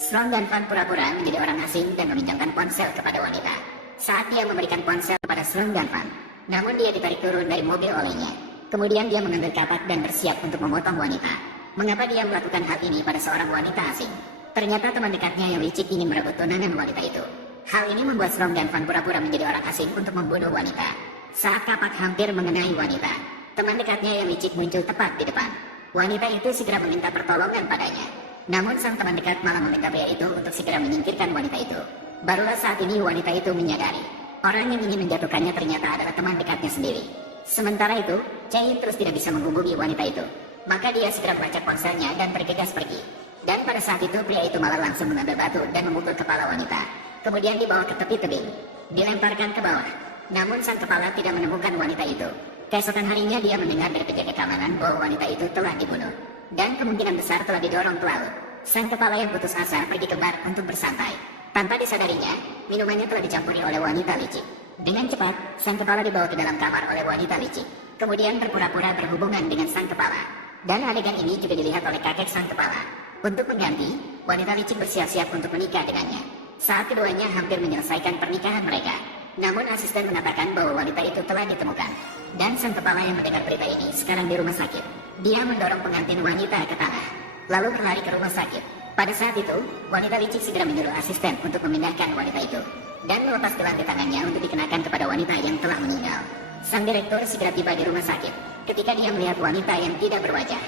Strong dan Van pura-pura menjadi orang asing dan meminjamkan ponsel kepada wanita. Saat dia memberikan ponsel kepada Strong dan Van, namun dia ditarik turun dari mobil olehnya. Kemudian dia mengambil kapak dan bersiap untuk memotong wanita. Mengapa dia melakukan hal ini pada seorang wanita asing? Ternyata teman dekatnya yang licik ingin merebut tunangan wanita itu. Hal ini membuat Strong dan Van pura-pura menjadi orang asing untuk membunuh wanita. Saat kapak hampir mengenai wanita, teman dekatnya yang licik muncul tepat di depan. Wanita itu segera meminta pertolongan padanya. Namun sang teman dekat malah meminta pria itu untuk segera menyingkirkan wanita itu. Barulah saat ini wanita itu menyadari, orang yang ingin menjatuhkannya ternyata adalah teman dekatnya sendiri. Sementara itu, Chae terus tidak bisa menghubungi wanita itu. Maka dia segera melacak ponselnya dan bergegas pergi. Dan pada saat itu pria itu malah langsung mengambil batu dan memukul kepala wanita. Kemudian dibawa ke tepi tebing, dilemparkan ke bawah. Namun sang kepala tidak menemukan wanita itu. Keesokan harinya dia mendengar dari penjaga keamanan bahwa wanita itu telah dibunuh. Dan kemungkinan besar telah didorong ke laut. Sang kepala yang putus asa pergi ke bar untuk bersantai. Tanpa disadarinya, minumannya telah dicampuri oleh wanita licik. Dengan cepat, sang kepala dibawa ke dalam kamar oleh wanita licik. Kemudian berpura-pura berhubungan dengan sang kepala. Dan adegan ini juga dilihat oleh kakek sang kepala. Untuk mengganti, wanita licik bersiap-siap untuk menikah dengannya. Saat keduanya hampir menyelesaikan pernikahan mereka. Namun asisten mengatakan bahwa wanita itu telah ditemukan. Dan sang kepala yang mendengar berita ini sekarang di rumah sakit. Dia mendorong pengantin wanita ke tanah, lalu berlari ke rumah sakit. Pada saat itu, wanita licik segera menyuruh asisten untuk memindahkan wanita itu. Dan melepas gelang di tangannya untuk dikenakan kepada wanita yang telah meninggal. Sang direktur segera tiba di rumah sakit. Ketika dia melihat wanita yang tidak berwajah,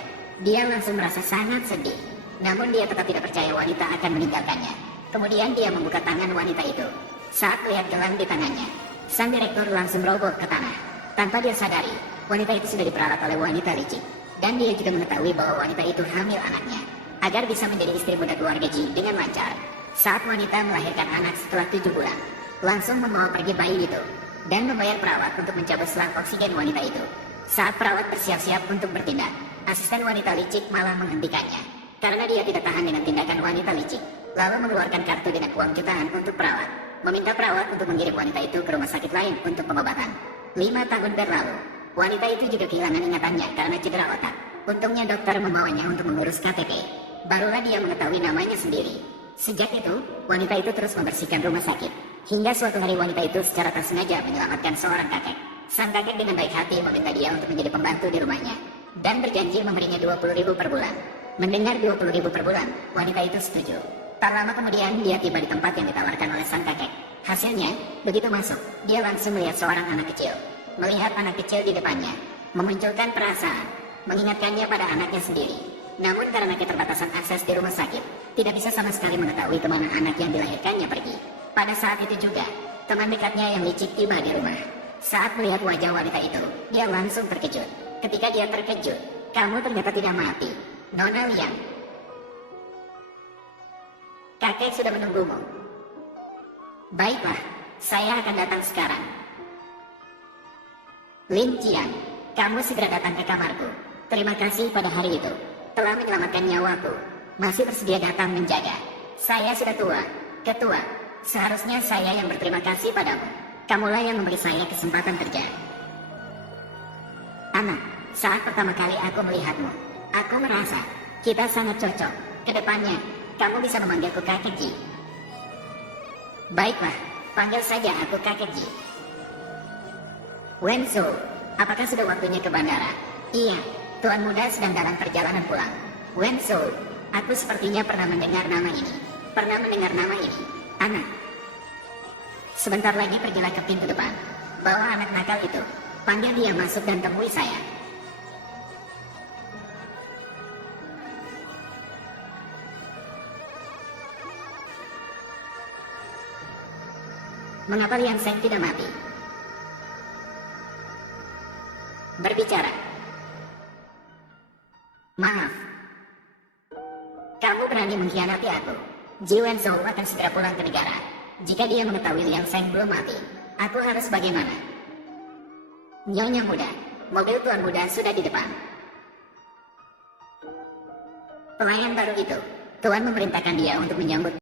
dia langsung merasa sangat sedih. Namun dia tetap tidak percaya wanita akan meninggalkannya. Kemudian dia membuka tangan wanita itu. Saat melihat gelang di tangannya, sang direktur langsung roboh ke tanah. Tanpa dia sadari, wanita itu sudah diperalat oleh wanita licik. Dan dia juga mengetahui bahwa wanita itu hamil anaknya, agar bisa menjadi istri muda keluarga Ji dengan lancar. Saat wanita melahirkan anak setelah 7 bulan, langsung membawa pergi bayi itu, dan membayar perawat untuk mencabut selang oksigen wanita itu. Saat perawat bersiap-siap untuk bertindak, asisten wanita licik malah menghentikannya. Karena dia tidak tahan dengan tindakan wanita licik, lalu mengeluarkan kartu dengan uang jutaan untuk perawat. Meminta perawat untuk mengirim wanita itu ke rumah sakit lain untuk pengobatan. 5 tahun berlalu, wanita itu juga kehilangan ingatannya karena cedera otak. Untungnya dokter membawanya untuk mengurus KTP. Barulah dia mengetahui namanya sendiri. Sejak itu, wanita itu terus membersihkan rumah sakit. Hingga suatu hari wanita itu secara tak sengaja menyelamatkan seorang kakek. Sang kakek dengan baik hati meminta dia untuk menjadi pembantu di rumahnya. Dan berjanji memberinya 20.000 per bulan. Mendengar 20.000 per bulan, wanita itu setuju. Tak lama kemudian dia tiba di tempat yang ditawarkan oleh sang kakek. Hasilnya, begitu masuk, dia langsung melihat seorang anak kecil. Melihat anak kecil di depannya, memunculkan perasaan, mengingatkannya pada anaknya sendiri. Namun karena keterbatasan akses di rumah sakit, tidak bisa sama sekali mengetahui kemana anak yang dilahirkannya pergi. Pada saat itu juga, teman dekatnya yang licik tiba di rumah. Saat melihat wajah wanita itu, dia langsung terkejut. Ketika dia terkejut, kamu ternyata tidak mati, Nona Liang. Kakek sudah menunggumu. Baiklah, saya akan datang sekarang. Lin Jian, kamu segera datang ke kamarku. Terima kasih pada hari itu, telah menyelamatkan nyawaku. Masih bersedia datang menjaga. Saya sudah tua, ketua. Seharusnya saya yang berterima kasih padamu. Kamulah yang memberi saya kesempatan kerja. Anak, saat pertama kali aku melihatmu, aku merasa kita sangat cocok. Kedepannya, kamu bisa memanggilku Kakek Ji. Baiklah, panggil saja aku Kakek Ji. Wenzo, apakah sudah waktunya ke bandara? Iya, Tuan Muda sedang dalam perjalanan pulang. Wenzo, aku sepertinya pernah mendengar nama ini. Anak. Sebentar lagi pergilah ke pintu depan. Bawa anak nakal itu. Panggil dia masuk dan temui saya. Mengapa Liang Seng tidak mati? Berbicara. Maaf. Kamu berani mengkhianati aku. Ji Wenzhou akan segera pulang ke negara. Jika dia mengetahui Liang Seng belum mati, aku harus bagaimana? Nyonya Muda, mobil Tuan Muda sudah di depan. Pelayan baru itu, Tuan memerintahkan dia untuk menyambut